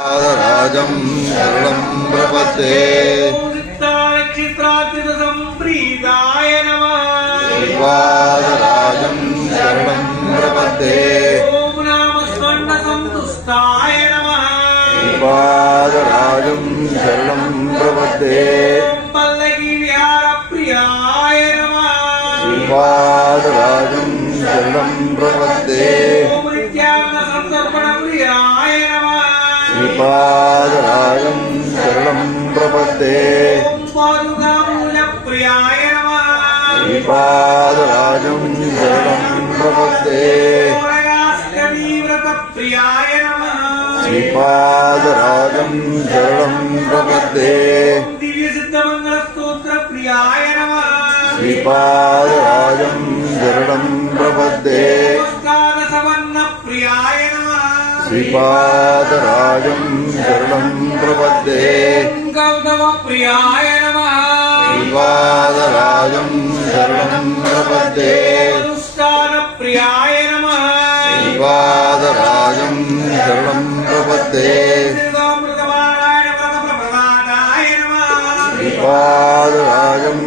राजं शरणं प्रपद्ये नक्षत्रात्रितसंप्रीताय नमः श्रीपादराजं शरणं प्रपद्ये ॐ नमः स्वर्णसन्तुष्टाय नमः श्रीपादराजं शरणं प्रपद्ये ॐ पल्लवीविहारप्रियाय नमः श्रीपादराजं शरणं प्रपद्ये ॐ नित्यानन्दसंतर्पणप्रियाय नमः श्रीपादराजं शरणं प्रपद्ये ॐ पादुकामूलप्रियाय नमः श्रीपादराजं शरणं प्रपद्ये व्रतप्रियाय नमः श्रीपादराजं शरणं प्रपद्ये दिव्यसिद्धमङ्गलस्तोत्रप्रियाय नमः श्रीपादराजं शरणं प्रपद्ये नमस्कारसवर्णप्रियाय नमः श्रीपादराजं शरणं प्रपद्ये गौतमप्रियाय नमः श्रीपादराजं शरणं प्रपद्ये अनुष्ठानप्रियाय नमः श्रीपादराजं शरणं प्रपद्ये श्रीमृतवाराय व्रतप्रदानाय नमः श्रीपादराजं